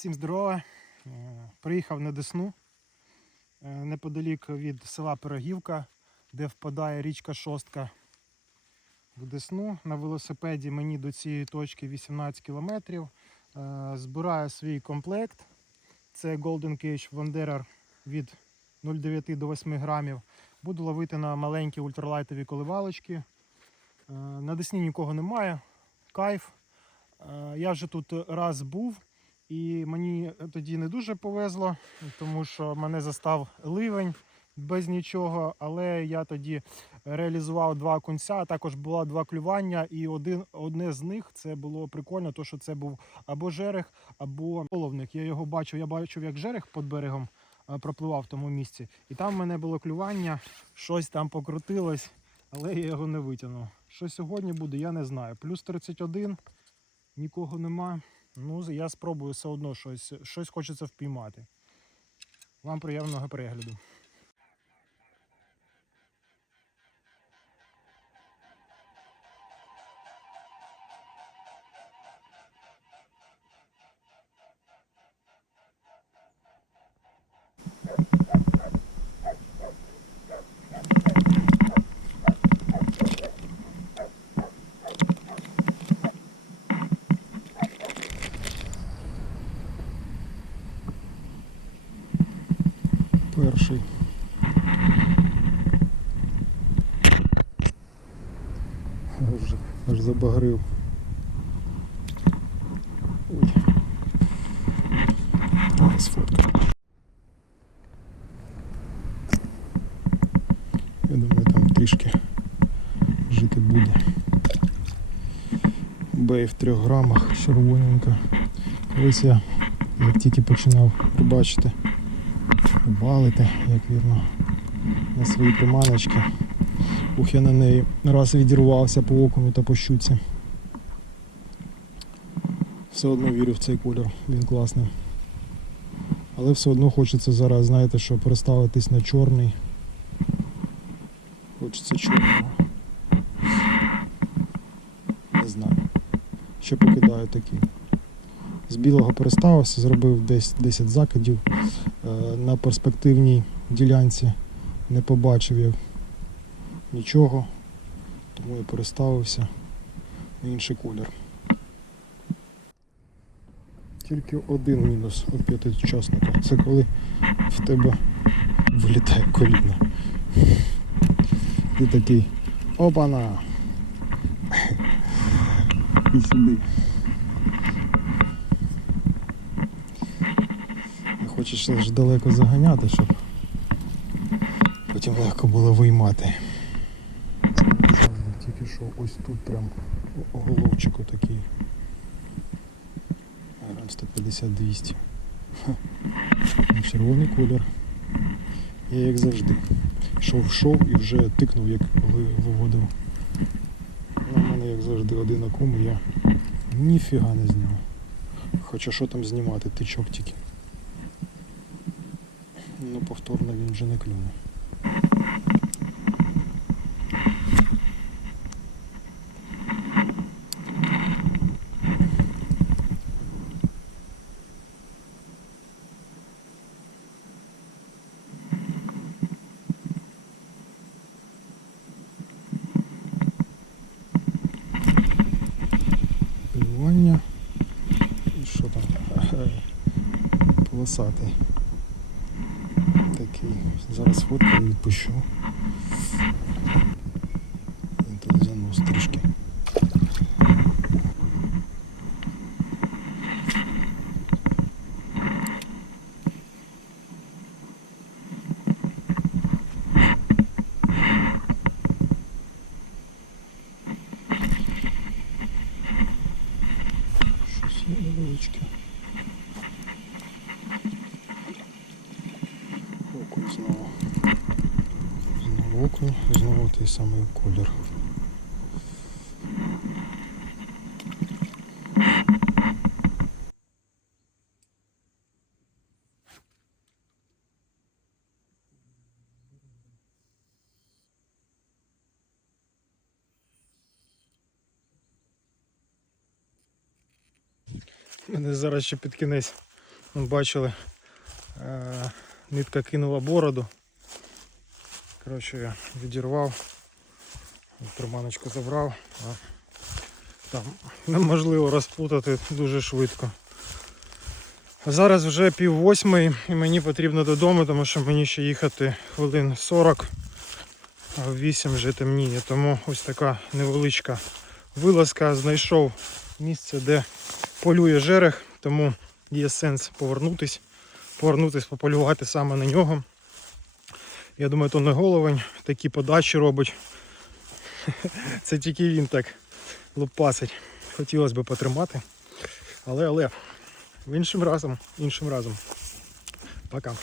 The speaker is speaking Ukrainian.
Всім здорова. Е, Приїхав на Десну е, неподалік від села Пирогівка, де впадає річка Шостка. В Десну на велосипеді мені до цієї точки 18 кілометрів. Е, Збираю свій комплект. Це Golden Cage Wanderer від 0,9 до 8 грамів. Буду ловити на маленькі ультралайтові коливалочки. На Десні нікого немає. Кайф. Я вже тут раз був. І мені тоді не дуже повезло, тому що мене застав ливень без нічого. Але я тоді реалізував два кунця, також було два клювання. І один, одне з них це було прикольно, то що це був або жерех, або половник. Я його бачив, я бачив, як жерех під берегом е, пропливав в тому місці. І там в мене було клювання, щось там покрутилось, але я його не витягнув. Що сьогодні буде, я не знаю. Плюс 31, нікого нема. Ну, я спробую все одно щось, щось хочеться впіймати. Вам приємного перегляду. Перший. Аж, аж забагрив. Ой. Сфоткаю. Я думаю, там трішки жити буде. Бей в трьох грамах, червоненька. Колись я, як тільки починав рибачити, балити, як вірно, на свої приманочки. Ух, я на неї раз відірвався по окуну та по щуці. Все одно вірю в цей колір, він класний. Але все одно хочеться зараз, знаєте, що переставитись на чорний. Хочеться чорного. Не знаю. Ще покидаю такий. З білого переставився, зробив десь 10 закидів. Е, На перспективній ділянці не побачив я нічого, тому я переставився на інший колір. Тільки один мінус у п'ятичасника. Це коли в тебе вилітає коліно. Ти такий опана! І сюди. Не хочеш ж далеко заганяти, щоб потім легко було виймати. Тільки що ось тут прям головчик отакий. Грам 150-200. Ну, Червоний колір. Я як завжди. Йшов, йшов і вже тикнув, як ви- виводив. Ну, У мене як завжди один акум я ніфіга не зняв. Хоча що там знімати, тичок тільки. Ну, повторно він вже не клюне. Полювання. І що там? Полосатий. Такий. Зараз фоткаю відпущу. Занос трішки. Щось є невеличке. Окунь знову. Знову окунь, знову той самий колір. Мене зараз ще під кінець бачили, е, нитка кинула бороду. Коротше, я відірвав, приманочку забрав, там неможливо розплутати дуже швидко. Зараз вже пів восьмої і мені потрібно додому, тому що мені ще їхати хвилин 40, а в 8 вже темніє. Тому ось така невеличка вилазка. Знайшов місце, де полює жерех, тому є сенс повернутись, повернутись, пополювати саме на нього. Я думаю, то не головень, такі подачі робить. Це тільки він так лупасить. Хотілося б потримати. Але, але, іншим разом, іншим разом. Пока.